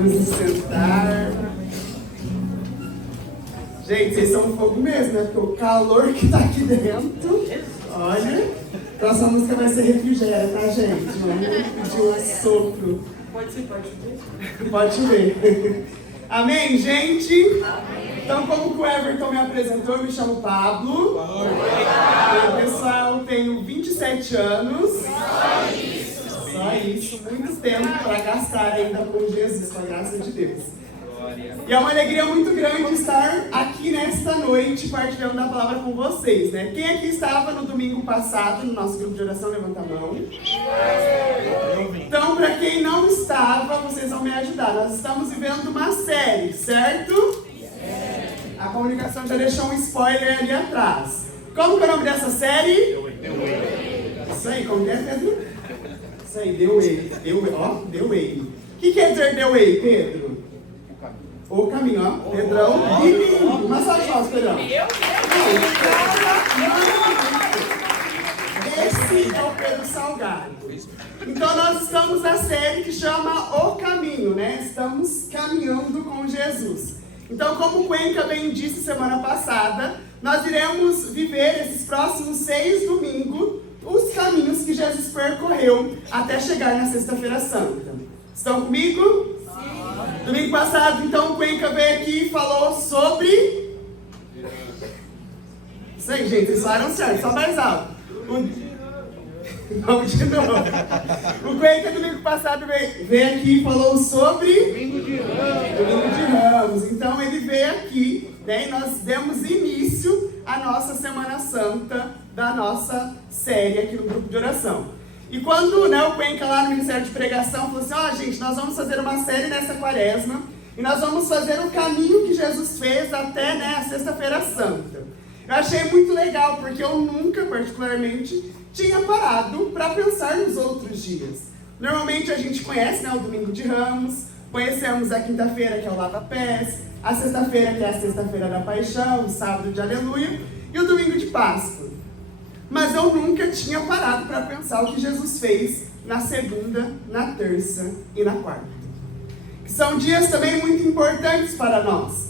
Vamos sentar. Gente, vocês são fogo mesmo, né? Porque o calor que tá aqui dentro. Olha, nossa música vai ser refrigério, tá, gente? Vamos pedir um sopro. Pode ser, pode chover. Pode chover. Amém, gente? Amém. Então, como que o Everton me apresentou, eu me chamo Pablo. Oi, pessoal, tenho 27 anos. Só isso, muito tempo para gastar ainda com Jesus, com a graça de Deus. E é uma alegria muito grande estar aqui nesta noite partilhando da palavra com vocês, né? Quem aqui estava no domingo passado no nosso grupo de oração, levanta a mão. Então, para quem não estava, vocês vão me ajudar. Nós estamos vivendo uma série, certo? A comunicação já deixou um spoiler ali atrás. Como que é o nome dessa série? Isso aí, como que é, Pedro? Isso aí, The Way. The Way. O que quer dizer The Way, Pedro? O caminho, ó. Pedrão. E massagem fácil, Pedrão. Esse é o Pedro Salgado. Então nós estamos na série que chama O Caminho, né? Estamos caminhando com Jesus. Então, como o Cuenca bem disse semana passada, nós iremos viver esses próximos 6 domingos os caminhos que Jesus percorreu até chegar na Sexta-feira Santa. Estão comigo? Sim. Domingo passado, então, o Cuenca veio aqui e falou sobre... Isso aí, gente, vocês falaram certo, só mais alto. Vamos de novo. O Cuenca, domingo passado, veio aqui e falou sobre... Domingo de Ramos. Então, ele veio aqui, né, e nós demos início à nossa Semana Santa da nossa série aqui no grupo de oração. E quando, né, o Cuenca lá no Ministério de Pregação falou assim, ó, gente, nós vamos fazer uma série nessa quaresma e nós vamos fazer o caminho que Jesus fez até, né, a Sexta-feira Santa. Eu achei muito legal, porque eu nunca, particularmente, tinha parado para pensar nos outros dias. Normalmente a gente conhece, né, o Domingo de Ramos, conhecemos a quinta-feira, que é o Lava-Pés, a sexta-feira, que é a Sexta-feira da Paixão, o sábado de Aleluia, e o Domingo de Páscoa. Mas eu nunca tinha parado para pensar o que Jesus fez na segunda, na terça e na quarta. Que são dias também muito importantes para nós.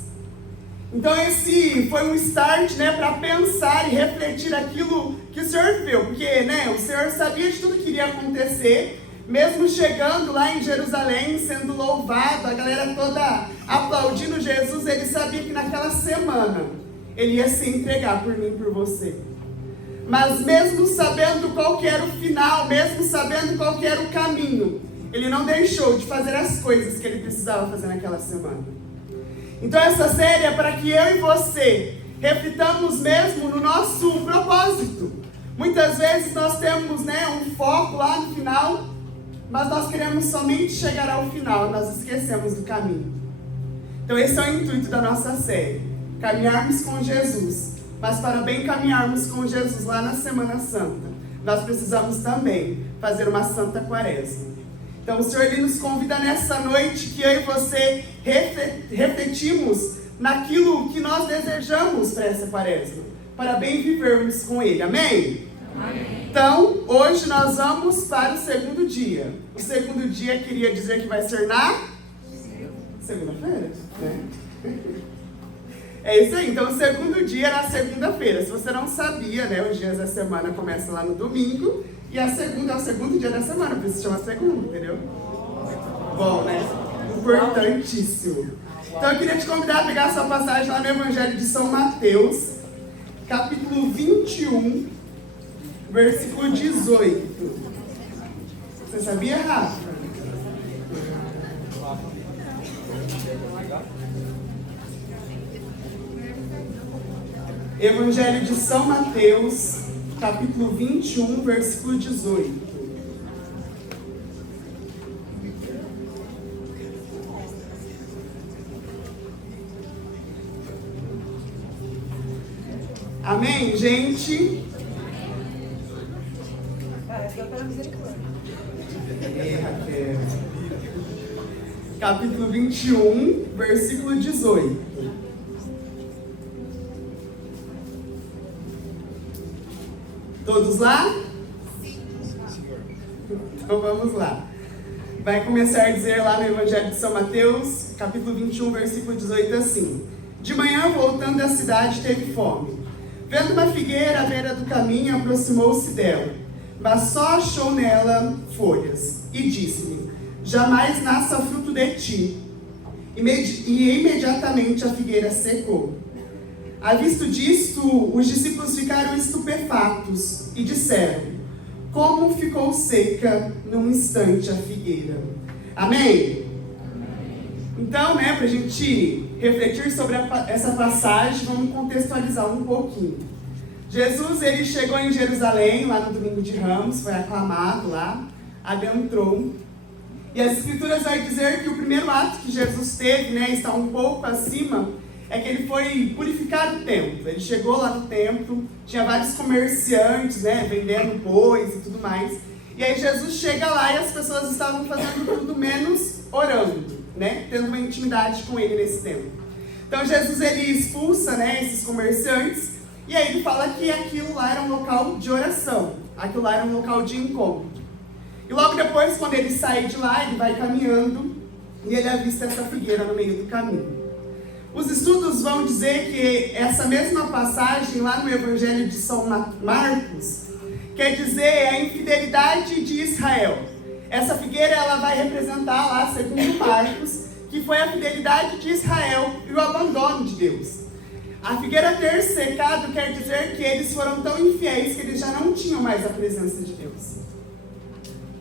Então esse foi um start, né, para pensar e refletir aquilo que o Senhor viu. Porque, né, o Senhor sabia de tudo que iria acontecer, mesmo chegando lá em Jerusalém, sendo louvado, a galera toda aplaudindo Jesus, ele sabia que naquela semana ele ia se entregar por mim e por você. Mas mesmo sabendo qual que era o final, mesmo sabendo qual que era o caminho, ele não deixou de fazer as coisas que ele precisava fazer naquela semana. Então essa série é para que eu e você reflitamos mesmo no nosso propósito. Muitas vezes nós temos, né, um foco lá no final, mas nós queremos somente chegar ao final, nós esquecemos do caminho. Então esse é o intuito da nossa série, caminharmos com Jesus. Mas para bem caminharmos com Jesus lá na Semana Santa, nós precisamos também fazer uma Santa Quaresma. Então o Senhor ele nos convida nessa noite que eu e você refletimos naquilo que nós desejamos para essa Quaresma, para bem vivermos com Ele. Amém? Amém. Então, hoje nós vamos para o segundo dia. O segundo dia queria dizer que vai ser na segunda-feira, né? É isso aí, então o segundo dia é na segunda-feira. Se você não sabia, né, os dias da semana começam lá no domingo e a segunda é o segundo dia da semana, por isso se chama segunda, entendeu? Bom, né? Importantíssimo. Então eu queria te convidar a pegar a sua passagem lá no Evangelho de São Mateus, capítulo 21, versículo 18. Você sabia, Rafa? Evangelho de São Mateus, capítulo 21, versículo 18. Amém, gente? Capítulo 21, versículo 18. Todos lá? Sim, senhor. Então vamos lá. vai começar a dizer lá no Evangelho de São Mateus, capítulo 21, versículo 18, assim: De manhã, voltando à cidade, teve fome. Vendo uma figueira à beira do caminho, aproximou-se dela, mas só achou nela folhas, e disse-lhe: Jamais nasça fruto de ti. E imediatamente a figueira secou. À vista disto, os discípulos ficaram estupefatos e disseram: Como ficou seca num instante a figueira? Amém? Então, para a gente refletir sobre essa passagem, vamos contextualizar um pouquinho. Jesus, ele chegou em Jerusalém, lá no domingo de Ramos, foi aclamado lá, adentrou. E as Escrituras vai dizer que o primeiro ato que Jesus teve, está um pouco acima, é que ele foi purificar o templo. Ele chegou lá no templo, tinha vários comerciantes, vendendo bois e tudo mais. E aí Jesus chega lá e as pessoas estavam fazendo tudo menos orando, tendo uma intimidade com ele nesse tempo. Então Jesus, ele expulsa, esses comerciantes, e aí ele fala que aquilo lá era um local de oração, aquilo lá era um local de encontro. E logo depois, quando ele sai de lá, ele vai caminhando, e ele avista essa figueira no meio do caminho. Os estudos vão dizer que essa mesma passagem lá no Evangelho de São Marcos quer dizer a infidelidade de Israel. Essa figueira, ela vai representar lá, segundo Marcos, que foi a fidelidade de Israel e o abandono de Deus. A figueira ter secado quer dizer que eles foram tão infiéis que eles já não tinham mais a presença de Deus.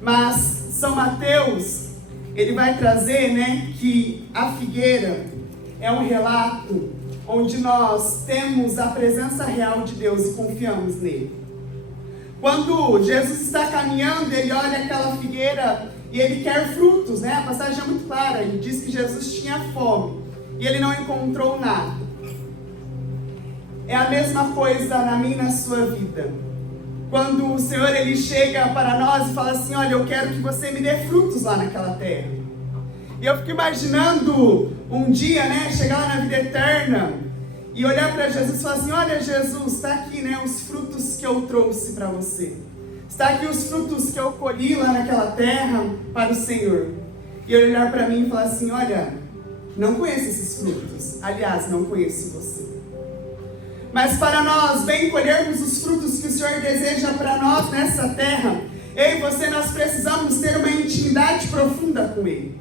Mas São Mateus, ele vai trazer, que a figueira é um relato onde nós temos a presença real de Deus e confiamos nele. Quando Jesus está caminhando, ele olha aquela figueira e ele quer frutos, A passagem é muito clara, ele diz que Jesus tinha fome e ele não encontrou nada. É a mesma coisa na minha e na sua vida. Quando o Senhor, ele chega para nós e fala assim: olha, eu quero que você me dê frutos lá naquela terra. E eu fico imaginando um dia, chegar lá na vida eterna e olhar para Jesus e falar assim: olha, Jesus, está aqui, os frutos que eu trouxe para você. Está aqui os frutos que eu colhi lá naquela terra para o Senhor. E ele olhar para mim e falar assim: olha, não conheço esses frutos. Aliás, não conheço você. Mas para nós bem colhermos os frutos que o Senhor deseja para nós nessa terra, eu e você, nós precisamos ter uma intimidade profunda com Ele.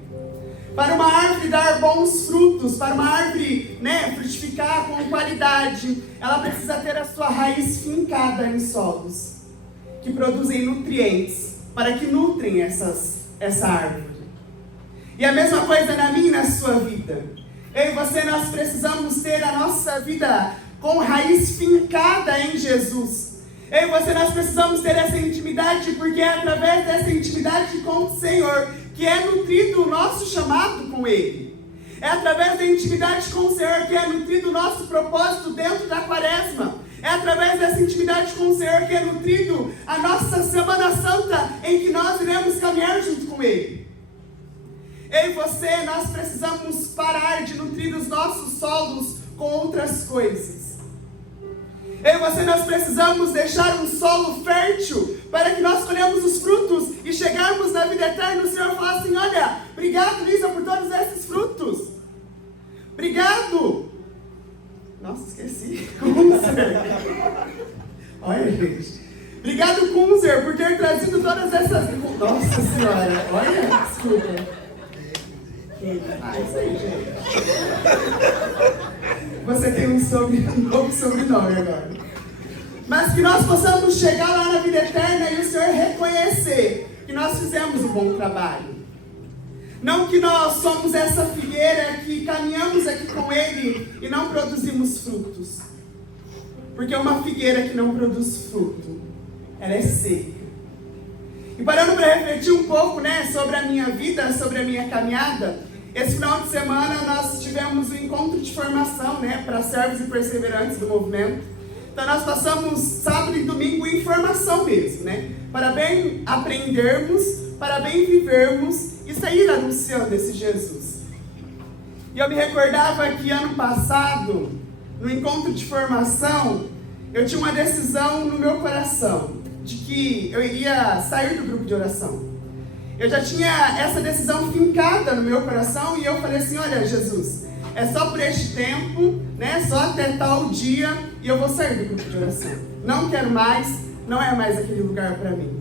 Para uma árvore dar bons frutos, para uma árvore frutificar com qualidade, ela precisa ter a sua raiz fincada em solos que produzem nutrientes, para que nutrem essa árvore. E a mesma coisa na minha e na sua vida. Eu e você, nós precisamos ter a nossa vida com raiz fincada em Jesus. Eu e você, nós precisamos ter essa intimidade, porque é através dessa intimidade com o Senhor que é nutrido o nosso chamado com Ele. É através da intimidade com o Senhor que é nutrido o nosso propósito dentro da quaresma. É através dessa intimidade com o Senhor que é nutrido a nossa Semana Santa, em que nós iremos caminhar junto com Ele. Eu e você, nós precisamos parar de nutrir os nossos solos com outras coisas. Eu e você, nós precisamos deixar um solo fértil para que nós colhamos os frutos e chegarmos na vida eterna. O Senhor fala assim: olha, obrigado, Lisa, por todos esses frutos. Obrigado. Nossa, esqueci. Olha, gente. Obrigado, Kunzer, por ter trazido todas essas... Nossa Senhora, olha, desculpa. Isso aí, gente. Você tem um novo sobrenome agora. Mas que nós possamos chegar lá na vida eterna e o Senhor reconhecer que nós fizemos um bom trabalho. Não que nós somos essa figueira que caminhamos aqui com Ele e não produzimos frutos. Porque uma figueira que não produz fruto, ela é seca. E parando para refletir um pouco, sobre a minha vida, sobre a minha caminhada, esse final de semana nós tivemos um encontro de formação, para servos e perseverantes do movimento. Então nós passamos sábado e domingo em formação mesmo, para bem aprendermos, para bem vivermos e sair anunciando esse Jesus. E eu me recordava que ano passado, no encontro de formação, eu tinha uma decisão no meu coração, de que eu iria sair do grupo de oração. Eu já tinha essa decisão fincada no meu coração e eu falei assim, olha Jesus, é só por este tempo, né? Só até tal dia e eu vou sair do grupo de oração. Não quero mais, não é mais aquele lugar para mim.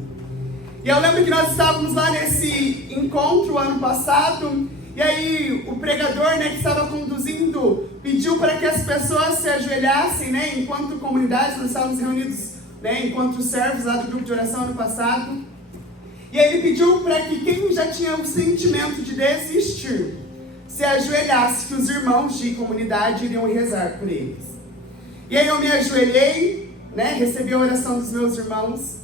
E eu lembro que nós estávamos lá nesse encontro ano passado, e aí o pregador, né, que estava conduzindo, pediu para que as pessoas se ajoelhassem, né, enquanto comunidade, nós estávamos reunidos, né, enquanto servos lá do grupo de oração ano passado. E aí ele pediu para que quem já tinha o sentimento de desistir, se ajoelhasse, que os irmãos de comunidade iriam rezar por eles. E aí eu me ajoelhei, né, recebi a oração dos meus irmãos.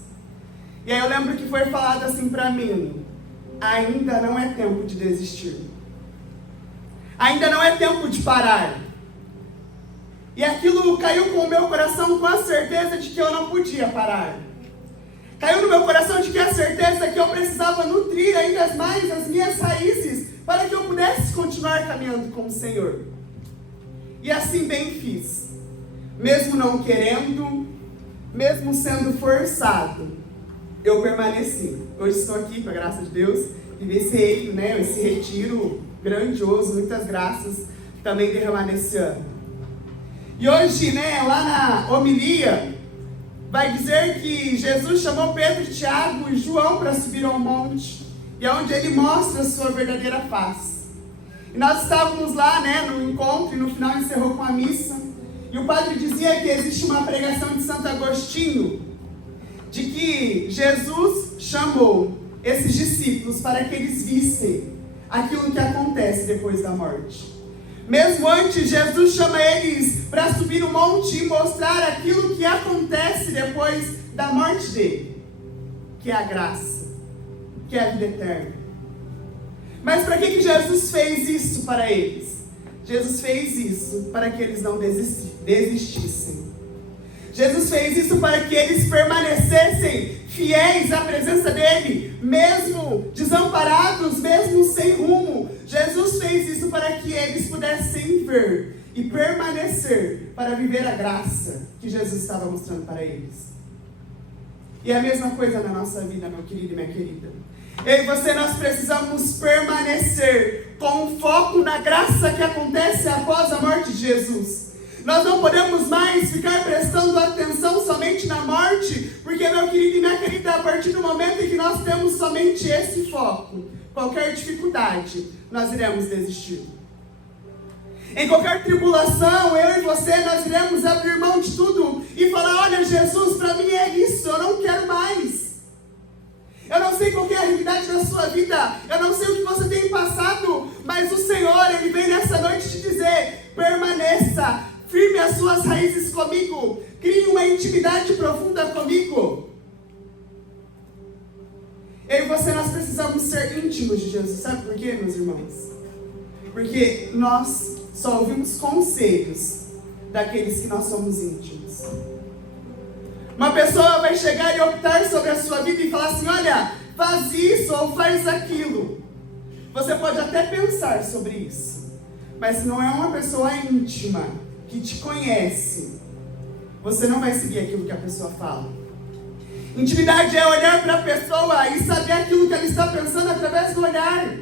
E aí eu lembro que foi falado assim para mim, ainda não é tempo de desistir. Ainda não é tempo de parar. E aquilo caiu com o meu coração com a certeza de que eu não podia parar. Caiu no meu coração de que a certeza que eu precisava nutrir ainda mais as minhas raízes para que eu pudesse continuar caminhando com o Senhor. E assim bem fiz. Mesmo não querendo, mesmo sendo forçado, eu permaneci. Hoje estou aqui, com a graça de Deus, vivenciei, né, esse retiro grandioso, muitas graças também derramar nesse ano. E hoje, né, lá na homilia, vai dizer que Jesus chamou Pedro, Tiago e João para subir ao monte, e é onde ele mostra a sua verdadeira face. E nós estávamos lá, né, no encontro, e no final encerrou com a missa, e o padre dizia que existe uma pregação de Santo Agostinho, de que Jesus chamou esses discípulos para que eles vissem aquilo que acontece depois da morte. Mesmo antes, Jesus chama eles para subir no monte e mostrar aquilo que acontece depois da morte dele, que é a graça, que é a vida eterna. Mas para que Jesus fez isso para eles? Jesus fez isso para que eles não desistissem. Jesus fez isso para que eles permanecessem fiéis à presença dele, mesmo desamparados, mesmo sem rumo. Jesus fez isso para que eles pudessem ver e permanecer para viver a graça que Jesus estava mostrando para eles. E é a mesma coisa na nossa vida, meu querido e minha querida. Eu e você, nós precisamos permanecer com foco na graça que acontece após a morte de Jesus. Nós não podemos mais ficar prestando atenção somente na morte, porque, meu querido e minha querida, a partir do momento em que nós temos somente esse foco, qualquer dificuldade, nós iremos desistir. Em qualquer tribulação, eu e você, nós iremos abrir mão de tudo e falar, olha Jesus, para mim é isso, eu não quero mais. Eu não sei qual é a realidade da sua vida, eu não sei o que você tem passado, mas o Senhor, Ele vem nessa noite te dizer, permaneça, firme as suas raízes comigo, crie uma intimidade profunda comigo. Eu e você, nós precisamos ser íntimos de Jesus, sabe por quê, meus irmãos? Porque nós só ouvimos conselhos daqueles que nós somos íntimos. Uma pessoa vai chegar e optar sobre a sua vida e falar assim, olha, faz isso ou faz aquilo. Você pode até pensar sobre isso, mas se não é uma pessoa íntima, que te conhece, você não vai seguir aquilo que a pessoa fala. Intimidade é olhar para a pessoa e saber aquilo que ela está pensando através do olhar.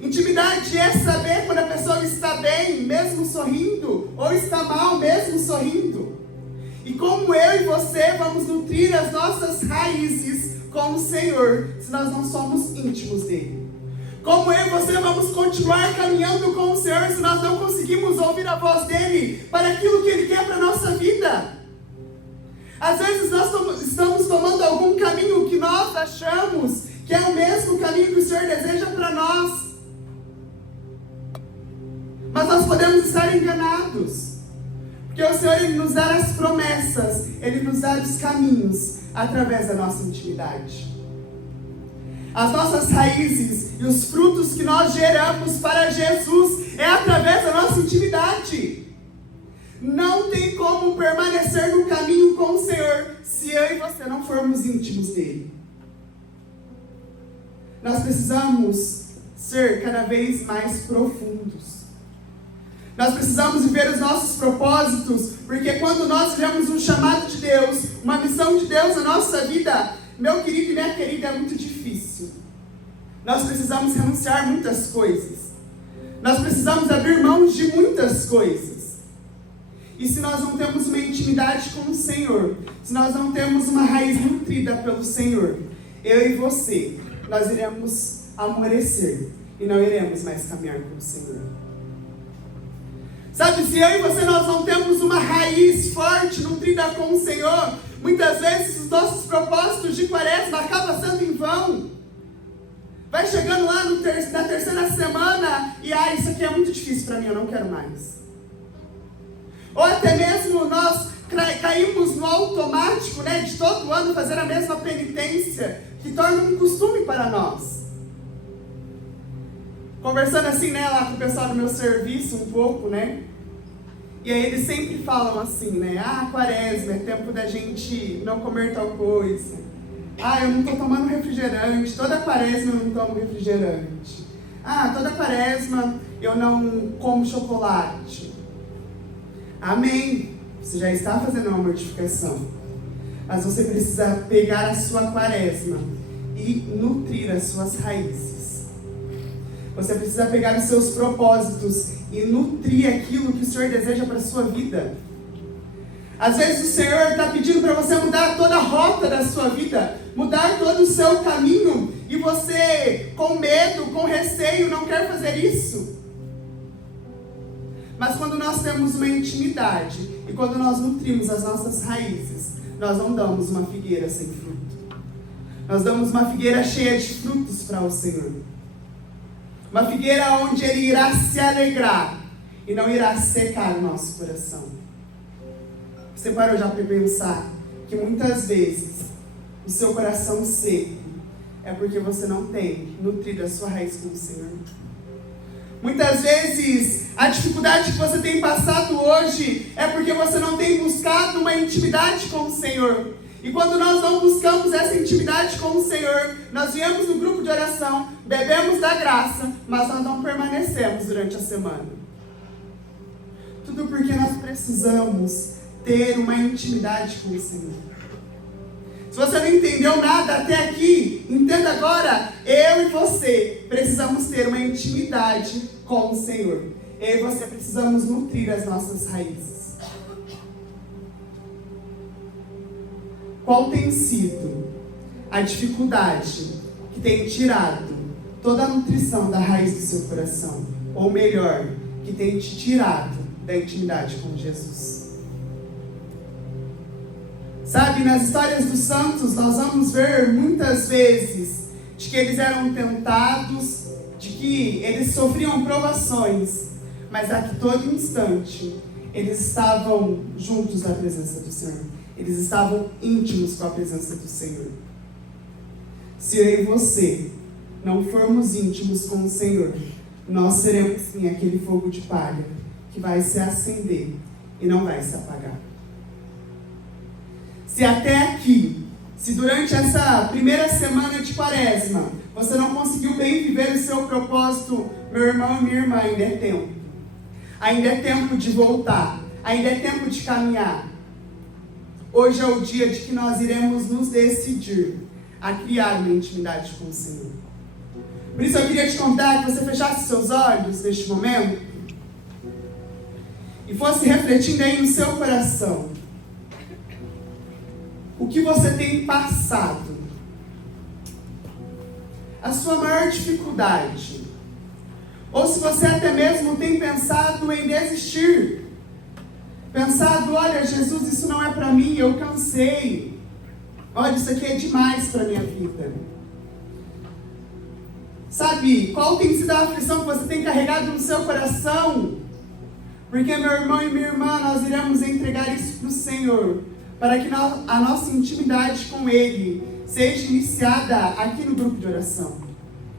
Intimidade é saber quando a pessoa está bem, mesmo sorrindo, ou está mal, mesmo sorrindo. E como eu e você vamos nutrir as nossas raízes com o Senhor, se nós não somos íntimos dele? Como eu e você vamos continuar caminhando com o Senhor, se nós não conseguimos ouvir a voz dele para aquilo que ele quer para a nossa vida? Às vezes nós estamos tomando algum caminho que nós achamos que é o mesmo caminho que o Senhor deseja para nós. Mas nós podemos estar enganados. Porque o Senhor, Ele nos dá as promessas, Ele nos dá os caminhos através da nossa intimidade. As nossas raízes e os frutos que nós geramos para Jesus é através da nossa intimidade. Não tem como permanecer no caminho com o Senhor se eu e você não formos íntimos dele. Nós precisamos ser cada vez mais profundos. Nós precisamos viver os nossos propósitos, porque quando nós vivemos um chamado de Deus, uma missão de Deus na nossa vida, meu querido e minha querida, é muito difícil. Nós precisamos renunciar a muitas coisas. Nós precisamos abrir mãos de muitas coisas. E se nós não temos uma intimidade com o Senhor, se nós não temos uma raiz nutrida pelo Senhor, eu e você, nós iremos amolecer e não iremos mais caminhar com o Senhor. Sabe, se eu e você nós não temos uma raiz forte, nutrida com o Senhor, muitas vezes os nossos propósitos de quaresma acabam sendo em vão. Vai chegando lá na terceira semana e isso aqui é muito difícil para mim, eu não quero mais. Ou até mesmo nós caímos no automático, né, de todo ano fazer a mesma penitência, que torna um costume para nós. Conversando assim, né, lá com o pessoal do meu serviço um pouco, né? E aí eles sempre falam assim, né? Quaresma, é tempo da gente não comer tal coisa. Eu não estou tomando refrigerante. Toda quaresma eu não tomo refrigerante. Toda quaresma eu não como chocolate. Amém. Você já está fazendo uma mortificação. Mas você precisa pegar a sua quaresma e nutrir as suas raízes. Você precisa pegar os seus propósitos e nutrir aquilo que o Senhor deseja para a sua vida. Às vezes o Senhor está pedindo para você mudar toda a rota da sua vida, mudar todo o seu caminho, e você, com medo, com receio, não quer fazer isso. Mas quando nós temos uma intimidade e quando nós nutrimos as nossas raízes, nós não damos uma figueira sem fruto. Nós damos uma figueira cheia de frutos para o Senhor. Uma figueira onde Ele irá se alegrar e não irá secar o nosso coração. Você parou já para pensar que muitas vezes o seu coração seco é porque você não tem nutrido a sua raiz com o Senhor? Muitas vezes a dificuldade que você tem passado hoje é porque você não tem buscado uma intimidade com o Senhor. E quando nós não buscamos essa intimidade com o Senhor, nós viemos no grupo de oração, bebemos da graça, mas nós não permanecemos durante a semana. Tudo porque nós precisamos ter uma intimidade com o Senhor. Se você não entendeu nada até aqui, entenda agora. Eu e você precisamos ter uma intimidade com o Senhor. Eu e você precisamos nutrir as nossas raízes. Qual tem sido a dificuldade que tem tirado toda a nutrição da raiz do seu coração? Ou melhor, que tem te tirado da intimidade com Jesus? Sabe, nas histórias dos santos, nós vamos ver muitas vezes de que eles eram tentados, de que eles sofriam provações, mas a que todo instante eles estavam juntos da presença do Senhor. Eles estavam íntimos com a presença do Senhor. Se eu e você não formos íntimos com o Senhor, nós seremos sim aquele fogo de palha que vai se acender e não vai se apagar. Se até aqui, se durante essa primeira semana de quaresma, você não conseguiu bem viver o seu propósito, meu irmão e minha irmã, ainda é tempo. Ainda é tempo de voltar. Ainda é tempo de caminhar. Hoje é o dia de que nós iremos nos decidir a criar uma intimidade com o Senhor. Por isso eu queria te convidar que você fechasse seus olhos neste momento e fosse refletindo aí no seu coração. O que você tem passado? A sua maior dificuldade? Ou se você até mesmo tem pensado em desistir? Pensado, olha, Jesus, isso não é para mim, eu cansei. Olha, isso aqui é demais para a minha vida. Sabe, qual tem sido a aflição que você tem carregado no seu coração? Porque, meu irmão e minha irmã, nós iremos entregar isso para o Senhor, para que a nossa intimidade com Ele seja iniciada aqui no grupo de oração.